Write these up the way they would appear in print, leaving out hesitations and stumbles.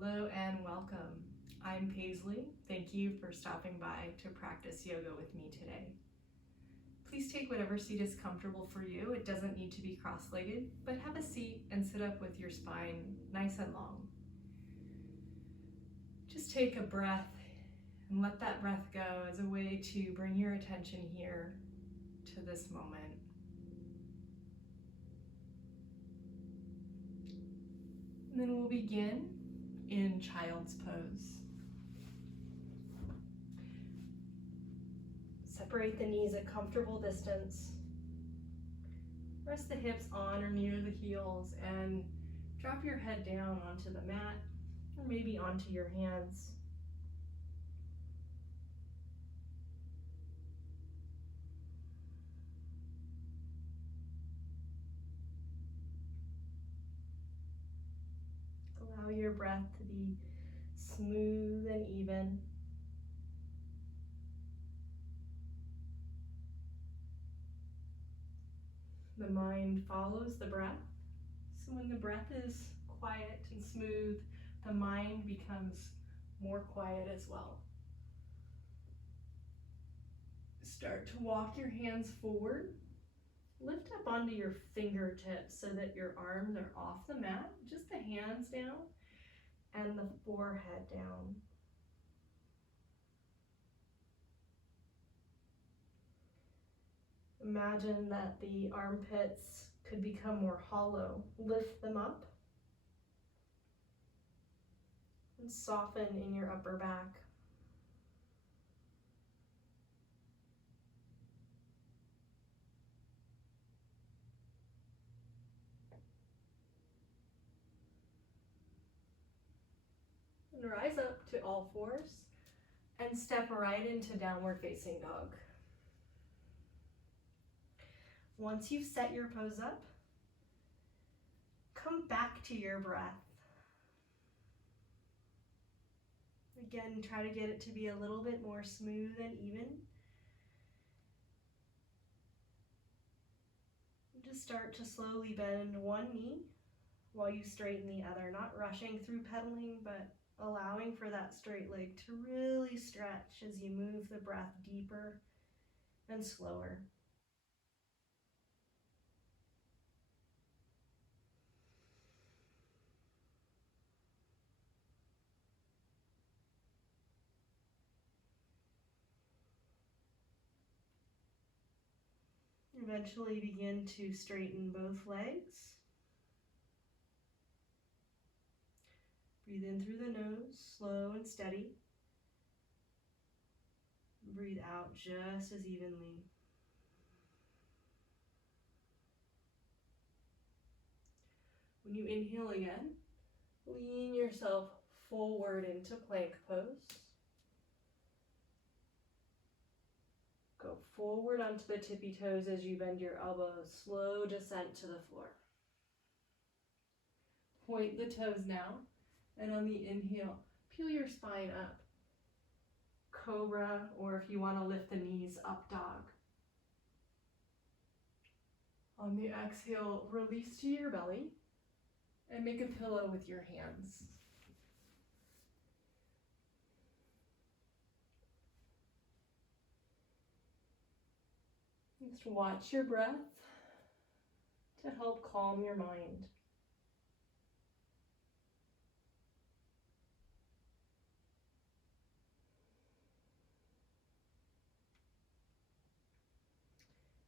Hello and welcome. I'm Paisley. Thank you for stopping by to practice yoga with me today. Please take whatever seat is comfortable for you. It doesn't need to be cross-legged, but have a seat and sit up with your spine nice and long. Just take a breath and let that breath go as a way to bring your attention here to this moment. And then we'll begin in child's pose. Separate the knees a comfortable distance. Rest the hips on or near the heels and drop your head down onto the mat or maybe onto your hands. Allow your breath to be smooth and even. The mind follows the breath. So when the breath is quiet and smooth, the mind becomes more quiet as well. Start to walk your hands forward. Lift up onto your fingertips so that your arms are off the mat, just the hands down and the forehead down. Imagine that the armpits could become more hollow. Lift them up and soften in your upper back. And rise up to all fours and step right into downward facing dog. Once you've set your pose up, come back to your breath. Again, try to get it to be a little bit more smooth and even. Just start to slowly bend one knee while you straighten the other, not rushing through pedaling, but allowing for that straight leg to really stretch as you move the breath deeper and slower. Eventually begin to straighten both legs. Breathe in through the nose, slow and steady. Breathe out just as evenly. When you inhale again, lean yourself forward into plank pose. Go forward onto the tippy toes as you bend your elbows. Slow descent to the floor. Point the toes now, and on the inhale, peel your spine up. Cobra, or if you want to lift the knees, up dog. On the exhale, release to your belly and make a pillow with your hands. Just watch your breath to help calm your mind.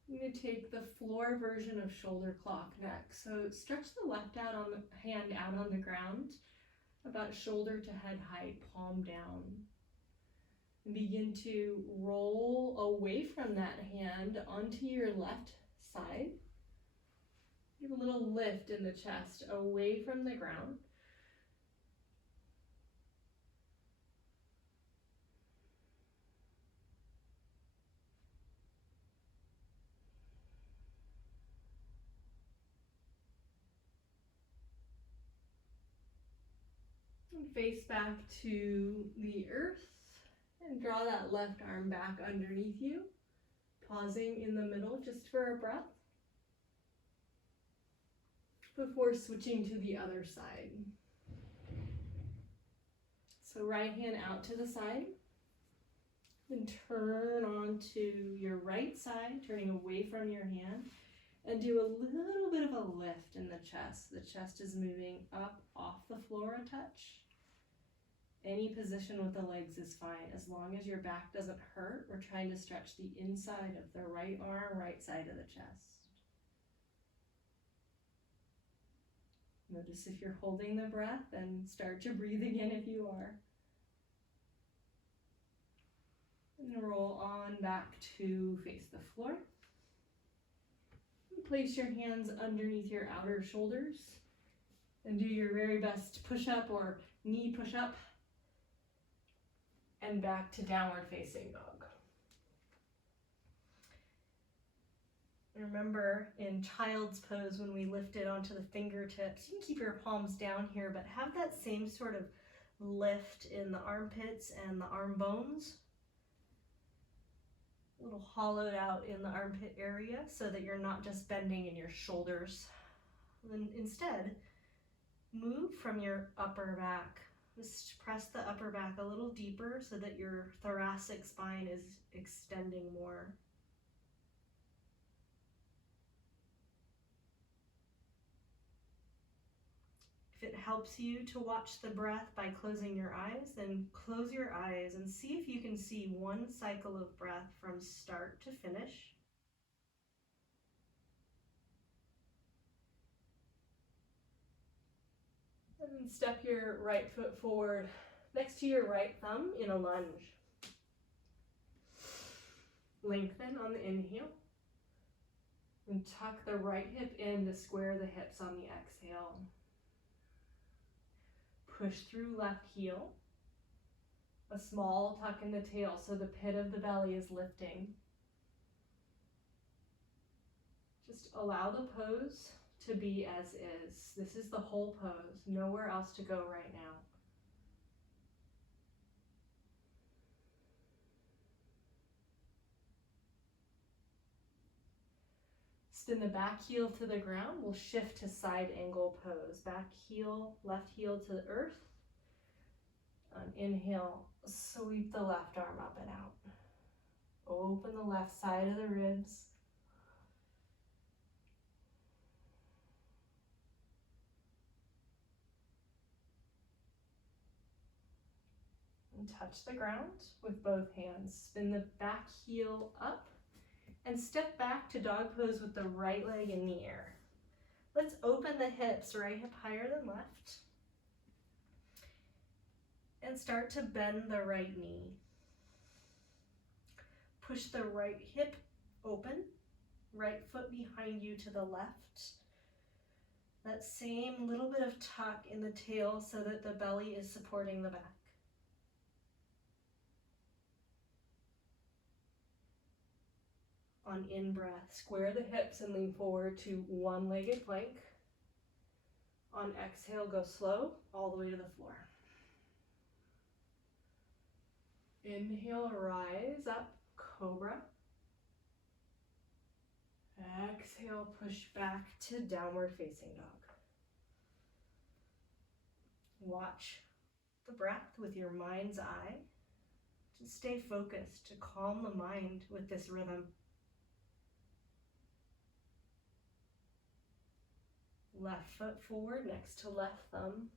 I'm going to take the floor version of shoulder clock next. So stretch the left hand out on the ground, about shoulder to head height, palm down. And begin to roll away from that hand onto your left side. Give a little lift in the chest away from the ground. And face back to the earth and draw that left arm back underneath you, pausing in the middle just for a breath before switching to the other side. So right hand out to the side. Then turn onto your right side, turning away from your hand. And do a little bit of a lift in the chest. The chest is moving up off the floor a touch. Any position with the legs is fine, as long as your back doesn't hurt. We're trying to stretch the inside of the right arm, right side of the chest. Notice if you're holding the breath, and start to breathe again if you are. And roll on back to face the floor. Place your hands underneath your outer shoulders and do your very best push up or knee push up. And back to downward facing dog. Remember in child's pose when we lift it onto the fingertips, you can keep your palms down here, but have that same sort of lift in the armpits and the arm bones. A little hollowed out in the armpit area so that you're not just bending in your shoulders. And then instead, move from your upper back. Just press the upper back a little deeper so that your thoracic spine is extending more. If it helps you to watch the breath by closing your eyes, then close your eyes and see if you can see one cycle of breath from start to finish. And then step your right foot forward next to your right thumb in a lunge. Lengthen on the inhale. And tuck the right hip in to square the hips on the exhale. Push through left heel. A small tuck in the tail so the pit of the belly is lifting. Just allow the pose to be as is. This is the whole pose, nowhere else to go right now. Spin the back heel to the ground. We'll shift to side angle pose. Back heel, left heel to the earth. On inhale, sweep the left arm up and out. Open the left side of the ribs. And touch the ground with both hands. Spin the back heel up and step back to dog pose with the right leg in the air. Let's open the hips, right hip higher than left. And start to bend the right knee. Push the right hip open, right foot behind you to the left. That same little bit of tuck in the tail so that the belly is supporting the back. On in-breath, square the hips and lean forward to one-legged plank. On exhale, go slow all the way to the floor. Inhale, rise up, Cobra. Exhale, push back to downward facing dog. Watch the breath with your mind's eye. Just stay focused to calm the mind with this rhythm. Left foot forward next to left thumb.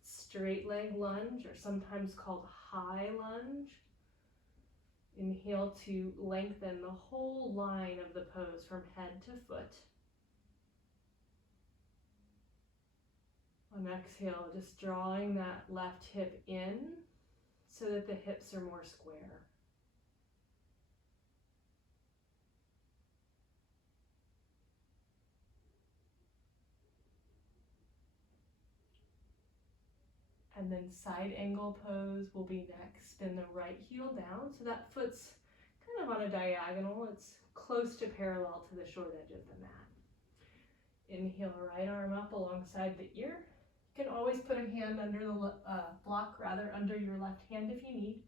Straight leg lunge, or sometimes called high lunge. Inhale to lengthen the whole line of the pose from head to foot. On exhale, just drawing that left hip in so that the hips are more square. And then side angle pose will be next. Spin the right heel down so that foot's kind of on a diagonal. It's close to parallel to the short edge of the mat. Inhale, right arm up alongside the ear. You can always put a hand under the block, under your left hand if you need.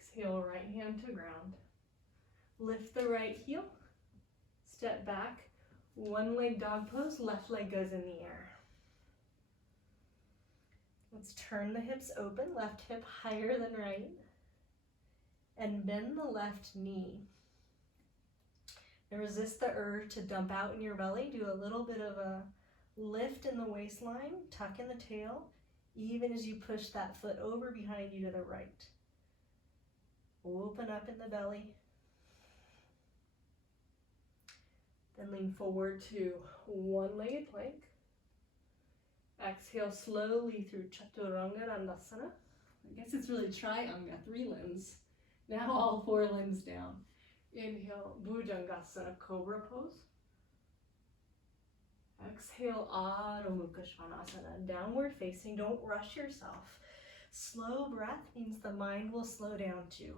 Exhale, right hand to ground. Lift the right heel, step back, one leg dog pose, left leg goes in the air. Let's turn the hips open, left hip higher than right, and bend the left knee. And resist the urge to dump out in your belly. Do a little bit of a lift in the waistline, tuck in the tail, even as you push that foot over behind you to the right. Open up in the belly. Then lean forward to one-legged plank. Exhale slowly through Chaturanga Dandasana. I guess it's really Trianga, 3 limbs. Now all 4 limbs down. Inhale, Bhujangasana, Cobra pose. Exhale, Adho Mukha Svanasana, downward facing. Don't rush yourself. Slow breath means the mind will slow down too.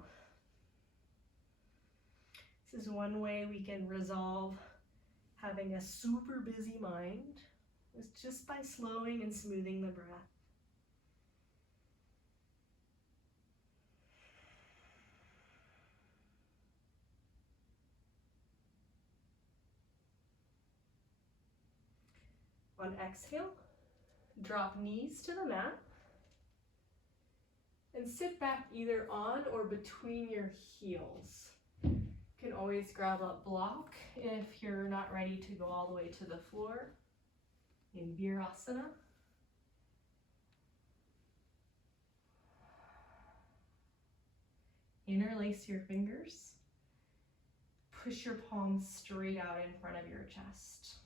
This is one way we can resolve having a super busy mind, is just by slowing and smoothing the breath. On exhale, drop knees to the mat and sit back either on or between your heels. You can always grab a block if you're not ready to go all the way to the floor in Virasana. Interlace your fingers. Push your palms straight out in front of your chest.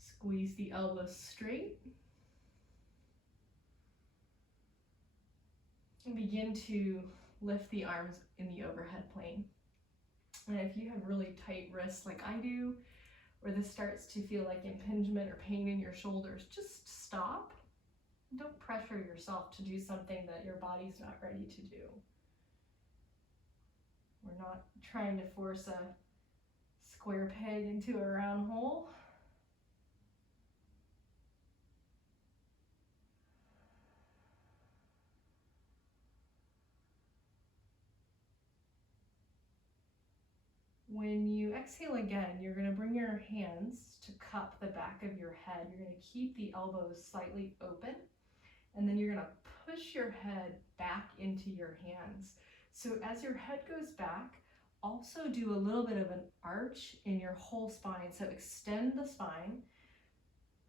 Squeeze the elbows straight. And begin to lift the arms in the overhead plane. And if you have really tight wrists like I do, or this starts to feel like impingement or pain in your shoulders, just stop. Don't pressure yourself to do something that your body's not ready to do. We're not trying to force a square peg into a round hole. When you exhale again, you're going to bring your hands to cup the back of your head. You're going to keep the elbows slightly open, and then you're going to push your head back into your hands. So as your head goes back, also do a little bit of an arch in your whole spine. So extend the spine,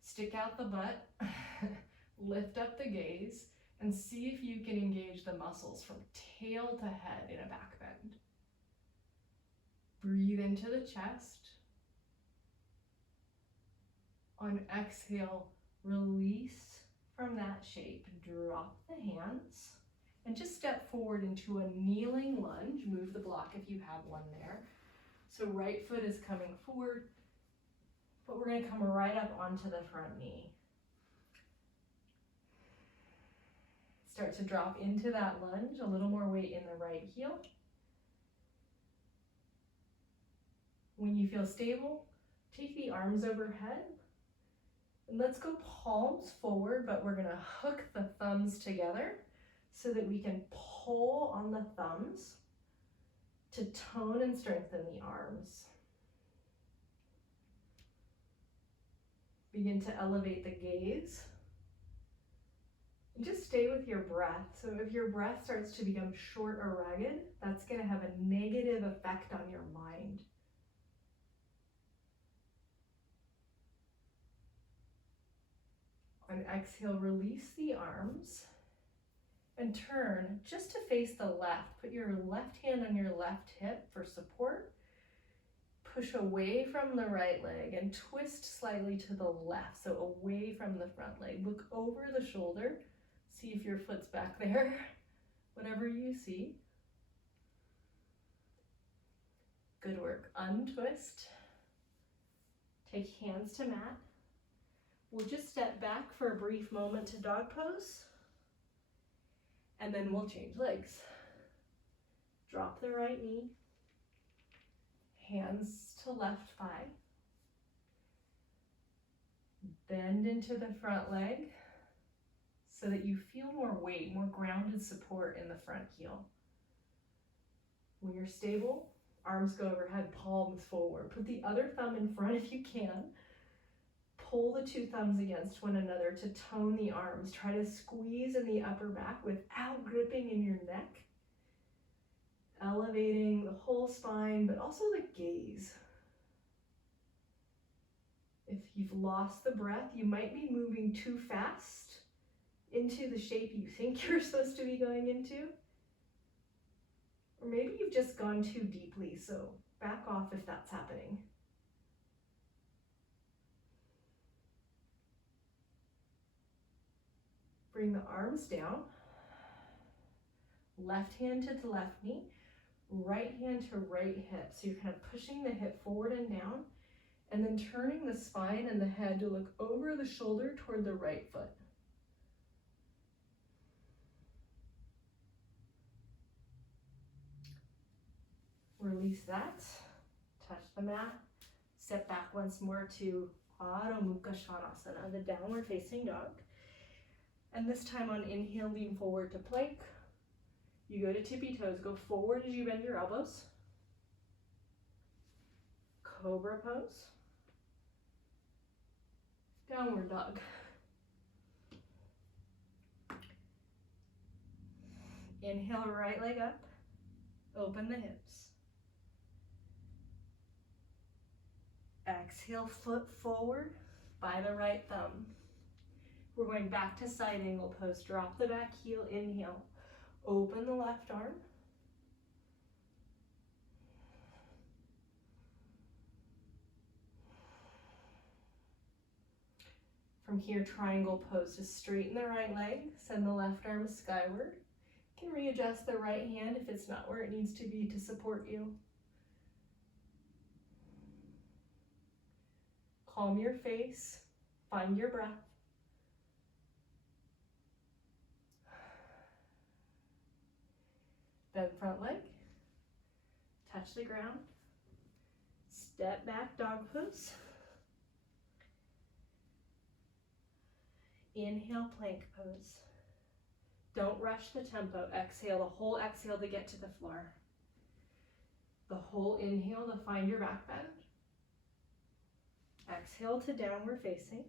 stick out the butt, lift up the gaze, and see if you can engage the muscles from tail to head in a back bend. Breathe into the chest. On exhale, release from that shape. Drop the hands and just step forward into a kneeling lunge. Move the block if you have one there. So right foot is coming forward, but we're going to come right up onto the front knee. Start to drop into that lunge, a little more weight in the right heel. When you feel stable, take the arms overhead. And let's go palms forward, but we're gonna hook the thumbs together so that we can pull on the thumbs to tone and strengthen the arms. Begin to elevate the gaze. And just stay with your breath. So if your breath starts to become short or ragged, that's gonna have a negative effect on your mind. On exhale, release the arms and turn just to face the left. Put your left hand on your left hip for support. Push away from the right leg and twist slightly to the left, so away from the front leg. Look over the shoulder. See if your foot's back there. Whatever you see. Good work. Untwist. Take hands to mat. We'll just step back for a brief moment to dog pose, and then we'll change legs. Drop the right knee, hands to left thigh, bend into the front leg, so that you feel more weight, more grounded support in the front heel. When you're stable, arms go overhead, palms forward. Put the other thumb in front if you can. Pull the two thumbs against one another to tone the arms. Try to squeeze in the upper back without gripping in your neck. Elevating the whole spine, but also the gaze. If you've lost the breath, you might be moving too fast into the shape you think you're supposed to be going into. Or maybe you've just gone too deeply, so back off if that's happening. Bring the arms down. Left hand to the left knee, right hand to right hip. So you're kind of pushing the hip forward and down, and then turning the spine and the head to look over the shoulder toward the right foot. Release that, touch the mat, step back once more to Adho Mukha Svanasana, the downward facing dog. And this time on inhale, lean forward to plank. You go to tippy toes, go forward as you bend your elbows. Cobra pose. Downward dog. Inhale, right leg up, open the hips. Exhale, foot forward by the right thumb. We're going back to side angle pose. Drop the back heel, inhale. Open the left arm. From here, triangle pose. Just straighten the right leg, send the left arm skyward. You can readjust the right hand if it's not where it needs to be to support you. Calm your face, find your breath. Bend front leg, touch the ground, step back dog pose. Inhale, plank pose. Don't rush the tempo. Exhale, the whole exhale to get to the floor. The whole inhale to find your back bend. Exhale to downward facing.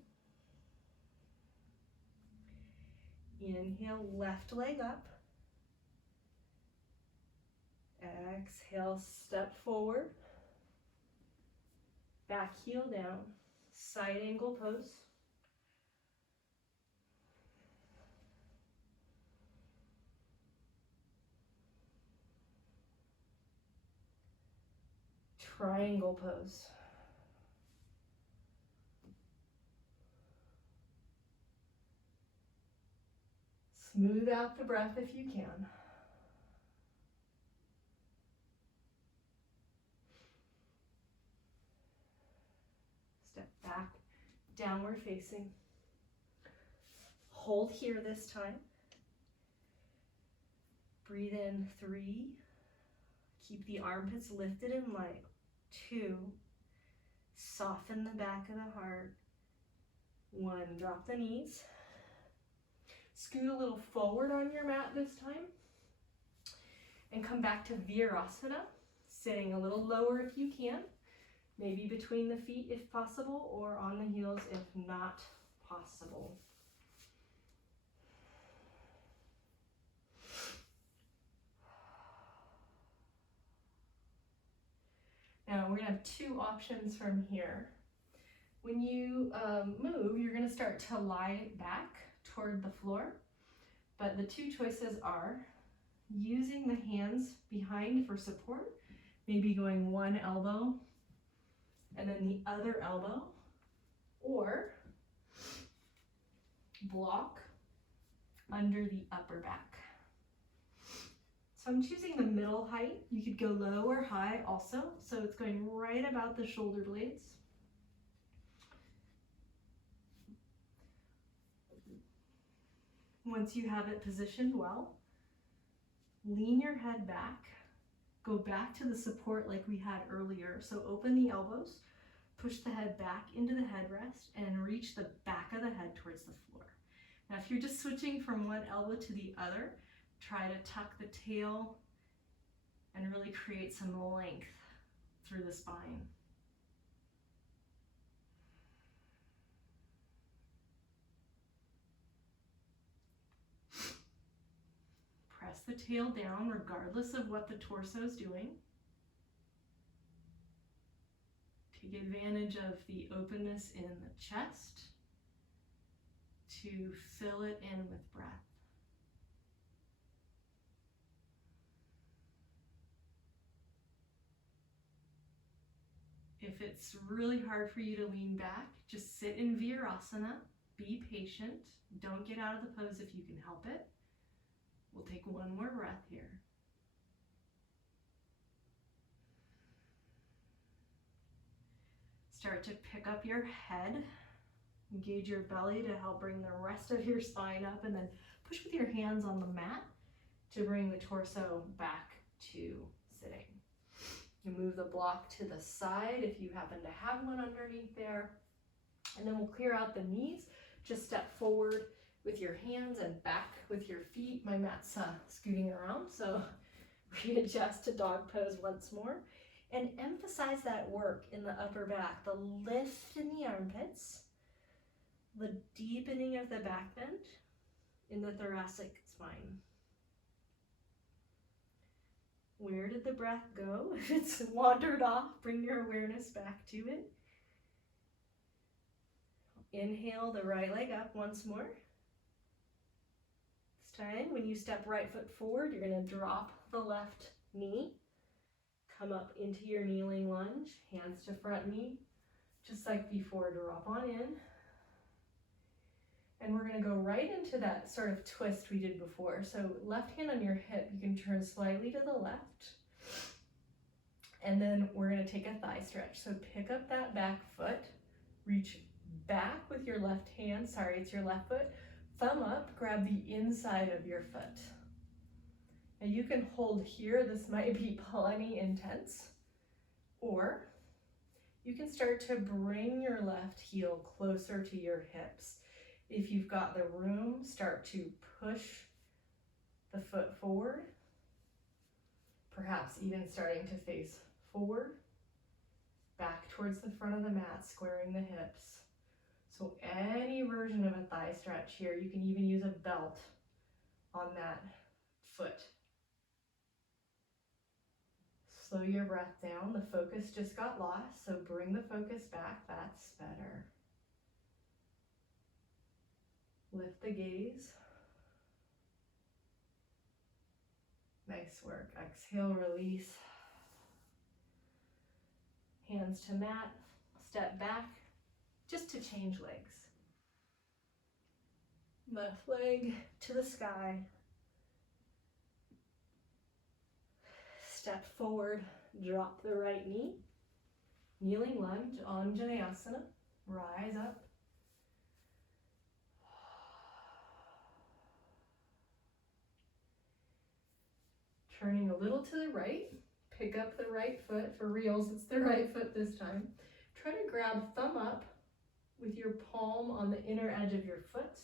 Inhale, left leg up. Exhale, step forward. Back heel down. Side angle pose. Triangle pose. Smooth out the breath if you can. Step back, downward facing. Hold here this time. Breathe in 3. Keep the armpits lifted and light. 2. Soften the back of the heart. 1. Drop the knees. Scoot a little forward on your mat this time. And come back to Virasana, sitting a little lower if you can. Maybe between the feet if possible, or on the heels if not possible. Now we're gonna have 2 options from here. When you move, you're gonna start to lie back toward the floor, but the 2 choices are using the hands behind for support, maybe going one elbow and then the other elbow, or block under the upper back. So I'm choosing the middle height. You could go low or high also, so it's going right about the shoulder blades. Once you have it positioned well, lean your head back, go back to the support like we had earlier. So open the elbows, push the head back into the headrest, and reach the back of the head towards the floor. Now, if you're just switching from one elbow to the other, try to tuck the tail and really create some length through the spine. Press the tail down regardless of what the torso is doing. Take advantage of the openness in the chest to fill it in with breath. If it's really hard for you to lean back, just sit in Virasana, be patient, don't get out of the pose if you can help it. We'll take one more breath here. Start to pick up your head, engage your belly to help bring the rest of your spine up, and then push with your hands on the mat to bring the torso back to sitting. You move the block to the side if you happen to have one underneath there. And then we'll clear out the knees. Just step forward with your hands and back with your feet. My mat's scooting around, so readjust to dog pose once more. And emphasize that work in the upper back, the lift in the armpits, the deepening of the back bend in the thoracic spine. Where did the breath go? If it's wandered off, bring your awareness back to it. Inhale the right leg up once more. This time, when you step right foot forward, you're going to drop the left knee. Come up into your kneeling lunge, hands to front knee, just like before, drop on in. And we're going to go right into that sort of twist we did before. So left hand on your hip, you can turn slightly to the left. And then we're going to take a thigh stretch. So pick up that back foot, reach back with your left hand. Sorry, it's your left foot. Thumb up, grab the inside of your foot. Now you can hold here. This might be plenty intense. Or you can start to bring your left heel closer to your hips. If you've got the room, start to push the foot forward, perhaps even starting to face forward, back towards the front of the mat, squaring the hips. So any version of a thigh stretch here, you can even use a belt on that foot. Slow your breath down. The focus just got lost, so bring the focus back. That's better. Lift the gaze. Nice work. Exhale, release. Hands to mat. Step back just to change legs. Left leg to the sky. Step forward, drop the right knee. Kneeling lunge, Anjaneyasana. Rise up. Turning a little to the right, pick up the right foot. For reals, it's the right foot this time. Try to grab thumb up with your palm on the inner edge of your foot.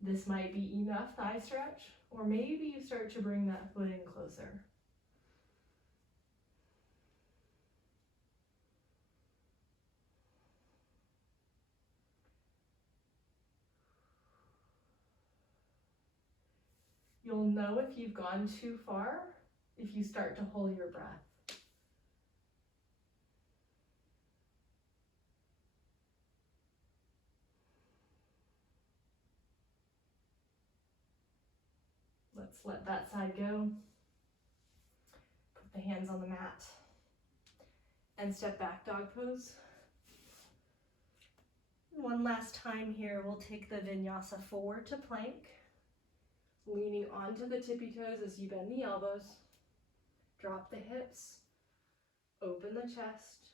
This might be enough thigh stretch, or maybe you start to bring that foot in closer. You'll know if you've gone too far if you start to hold your breath. Let's let that side go. Put the hands on the mat and step back, dog pose. One last time here, we'll take the vinyasa forward to plank. Leaning onto the tippy toes as you bend the elbows. Drop the hips. Open the chest.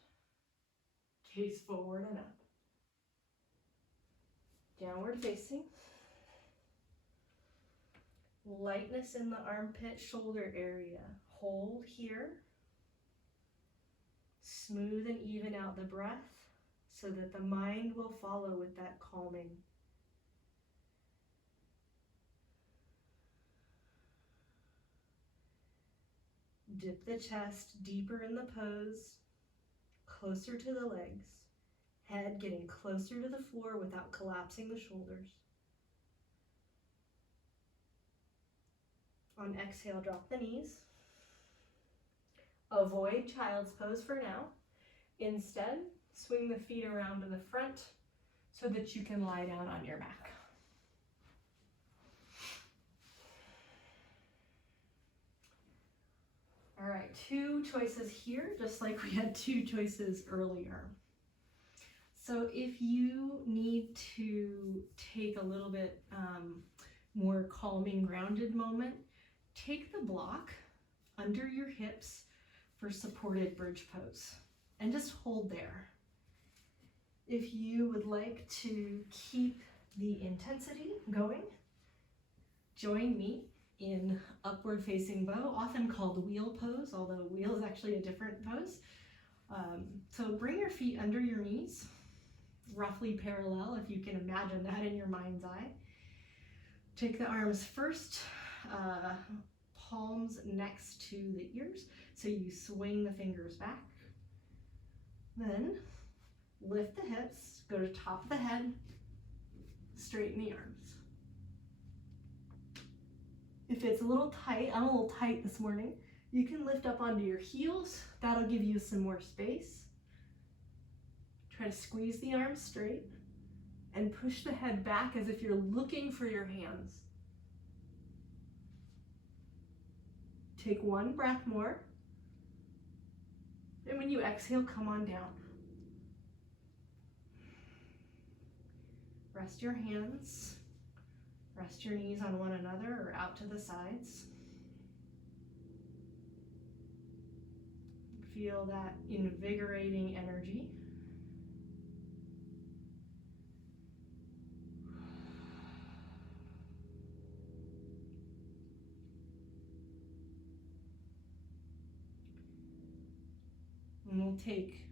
Gaze forward and up. Downward facing. Lightness in the armpit, shoulder area. Hold here. Smooth and even out the breath so that the mind will follow with that calming. Dip the chest deeper in the pose, closer to the legs. Head getting closer to the floor without collapsing the shoulders. On exhale, drop the knees. Avoid child's pose for now. Instead, swing the feet around to the front so that you can lie down on your back. All right, 2 choices here, just like we had 2 choices earlier. So if you need to take a little bit more calming, grounded moment, take the block under your hips for supported bridge pose and just hold there. If you would like to keep the intensity going, join me in upward facing bow, often called wheel pose, although wheel is actually a different pose. So bring your feet under your knees, roughly parallel, if you can imagine that in your mind's eye. Take the arms first, palms next to the ears, so you swing the fingers back. Then lift the hips, go to top of the head, straighten the arms. If it's a little tight, I'm a little tight this morning, you can lift up onto your heels. That'll give you some more space. Try to squeeze the arms straight and push the head back as if you're looking for your hands. Take 1 breath more. And when you exhale, come on down. Rest your hands. Rest your knees on one another or out to the sides. Feel that invigorating energy. And we'll take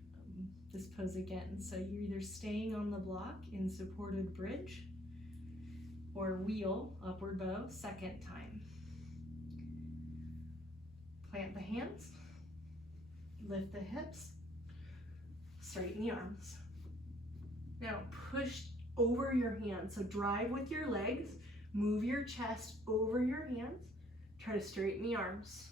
this pose again. So you're either staying on the block in supported bridge or wheel, upward bow, second time. Plant the hands, lift the hips, straighten the arms. Now push over your hands. So drive with your legs, move your chest over your hands, try to straighten the arms.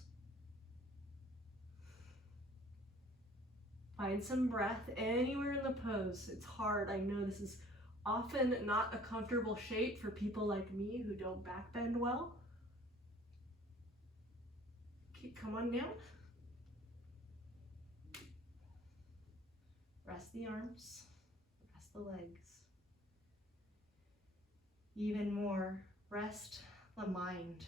Find some breath anywhere in the pose. It's hard. I know this is often not a comfortable shape for people like me who don't backbend well. Okay, come on down. Rest the arms, rest the legs. Even more, rest the mind.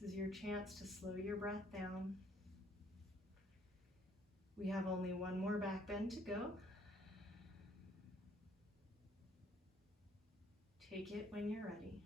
This is your chance to slow your breath down. We have only 1 more back bend to go. Take it when you're ready.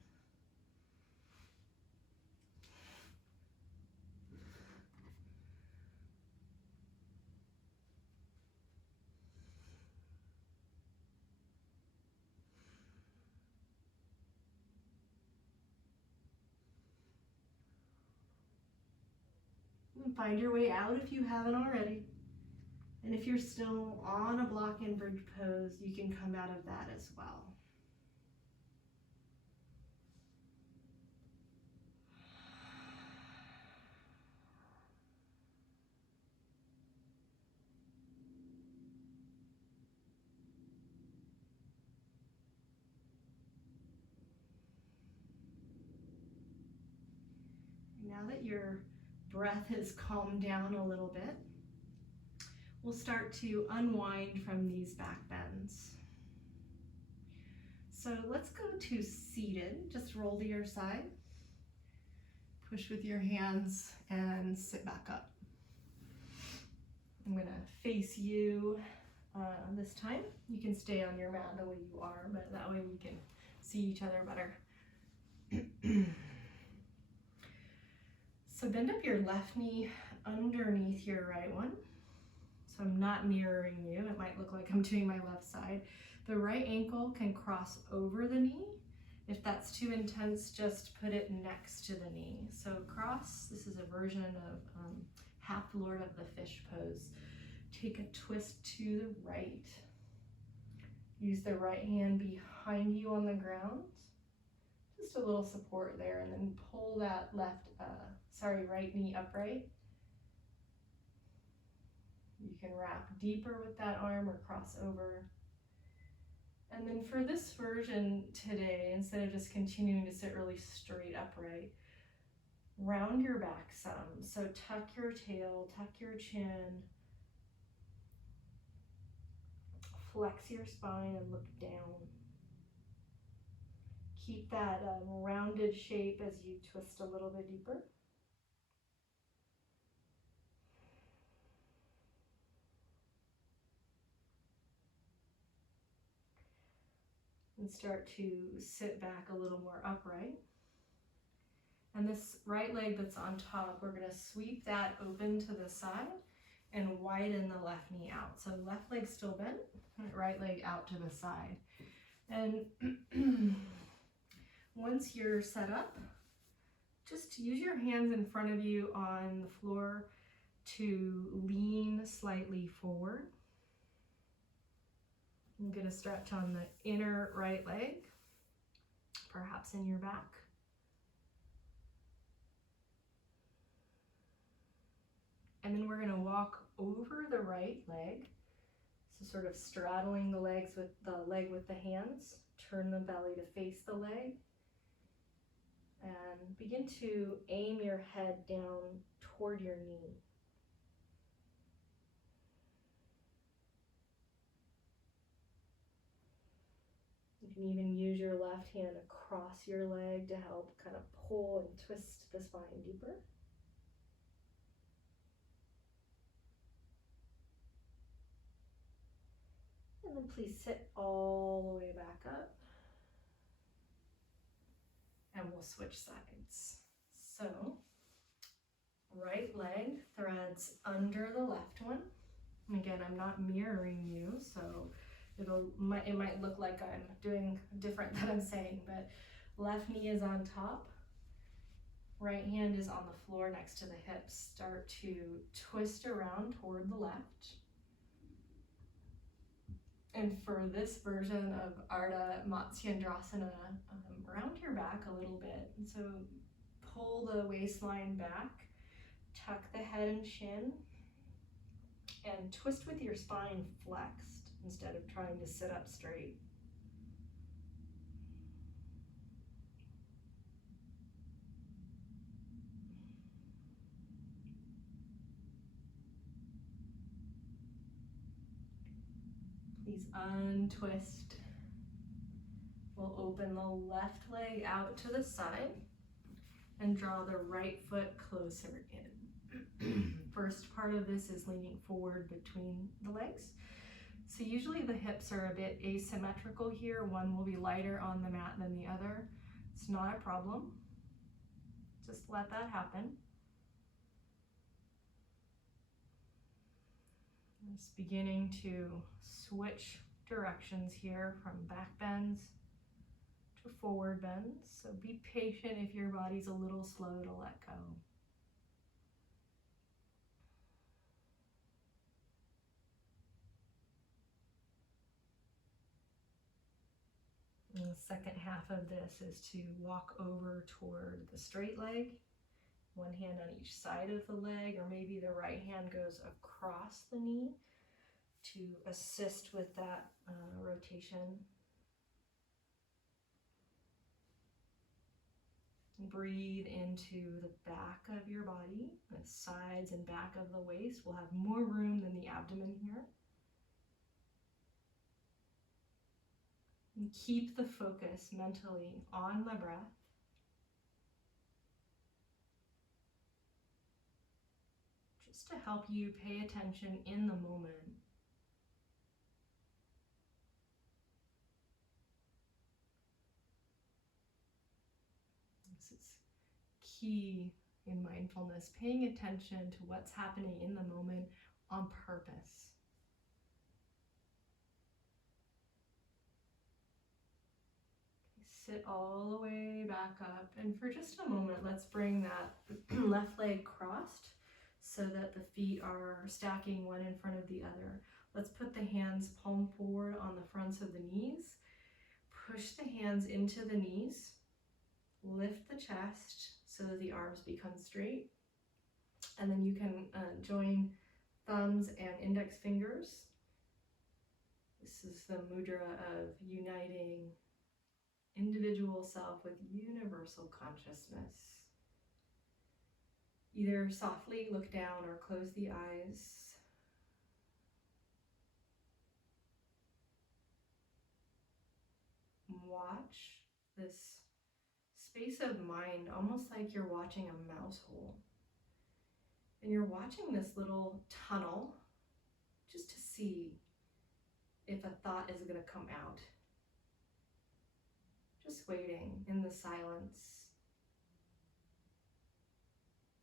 And find your way out if you haven't already. And if you're still on a block and bridge pose, you can come out of that as well. Now that your breath has calmed down a little bit, we'll start to unwind from these back bends. So let's go to seated. Just roll to your side. Push with your hands and sit back up. I'm gonna face you this time. You can stay on your mat the way you are, but that way we can see each other better. So bend up your left knee underneath your right one. So I'm not mirroring you. It might look like I'm doing my left side. The right ankle can cross over the knee. If that's too intense, just put it next to the knee. So cross, this is a version of half Lord of the Fish pose. Take a twist to the right. Use the right hand behind you on the ground. Just a little support there, and then pull that right knee upright. You can wrap deeper with that arm or cross over. And then for this version today, instead of just continuing to sit really straight upright, round your back some. So tuck your tail, tuck your chin, flex your spine and look down. Keep that rounded shape as you twist a little bit deeper. And start to sit back a little more upright. And this right leg that's on top, we're going to sweep that open to the side and widen the left knee out. So left leg still bent, right leg out to the side. And once you're set up, just use your hands in front of you on the floor to lean slightly forward. I'm going to stretch on the inner right leg, perhaps in your back. And then we're going to walk over the right leg. So sort of straddling the leg with the hands. Turn the belly to face the leg. And begin to aim your head down toward your knee. You can even use your left hand across your leg to help kind of pull and twist the spine deeper. And then please sit all the way back up. And we'll switch sides. So, right leg threads under the left one. And again, I'm not mirroring you, so it might look like I'm doing different than I'm saying, but left knee is on top. Right hand is on the floor next to the hips. Start to twist around toward the left. And for this version of Ardha Matsyendrasana, round your back a little bit. And so pull the waistline back, tuck the head and chin, and twist with your spine flexed instead of trying to sit up straight. Please untwist. We'll open the left leg out to the side and draw the right foot closer in. First part of this is leaning forward between the legs. So usually the hips are a bit asymmetrical here. One will be lighter on the mat than the other. It's not a problem. Just let that happen. Just beginning to switch directions here from back bends to forward bends. So be patient if your body's a little slow to let go. And the second half of this is to walk over toward the straight leg, one hand on each side of the leg, or maybe the right hand goes across the knee to assist with that rotation. Breathe into the back of your body. The sides and back of the waist will have more room than the abdomen here. And keep the focus mentally on the breath. Just to help you pay attention in the moment. key in mindfulness, paying attention to what's happening in the moment on purpose. Sit all the way back up, and for just a moment, let's bring that left leg crossed so that the feet are stacking one in front of the other. Let's put the hands palm forward on the fronts of the knees. Push the hands into the knees. Lift the chest so that the arms become straight. And then you can join thumbs and index fingers. This is the mudra of uniting individual self with universal consciousness. Either softly look down or close the eyes. Watch this space of mind, almost like you're watching a mouse hole. And you're watching this little tunnel just to see if a thought is going to come out. Just waiting in the silence.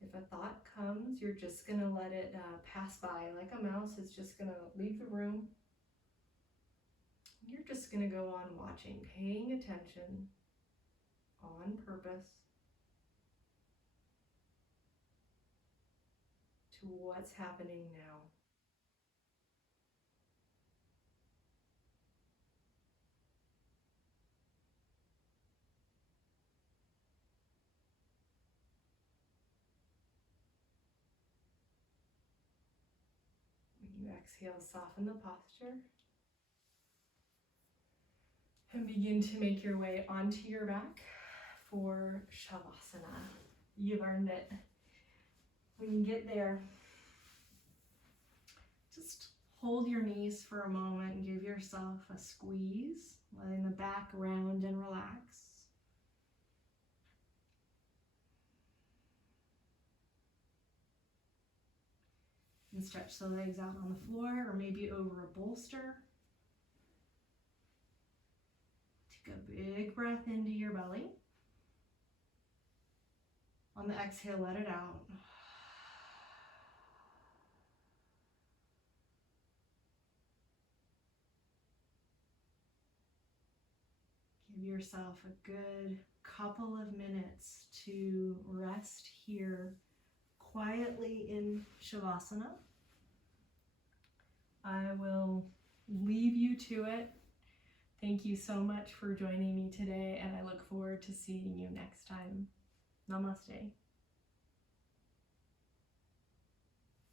If a thought comes, you're just going to let it pass by, like a mouse is just going to leave the room. You're just going to go on watching, paying attention on purpose to what's happening now. When you exhale, soften the posture. And begin to make your way onto your back for Shavasana. You've earned it. When you get there, just hold your knees for a moment and give yourself a squeeze, letting the back round and relax. And stretch the legs out on the floor or maybe over a bolster. Take a big breath into your belly. On the exhale, let it out. Give yourself a good couple of minutes to rest here quietly in Shavasana. I will leave you to it. Thank you so much for joining me today, and I look forward to seeing you next time. Namaste.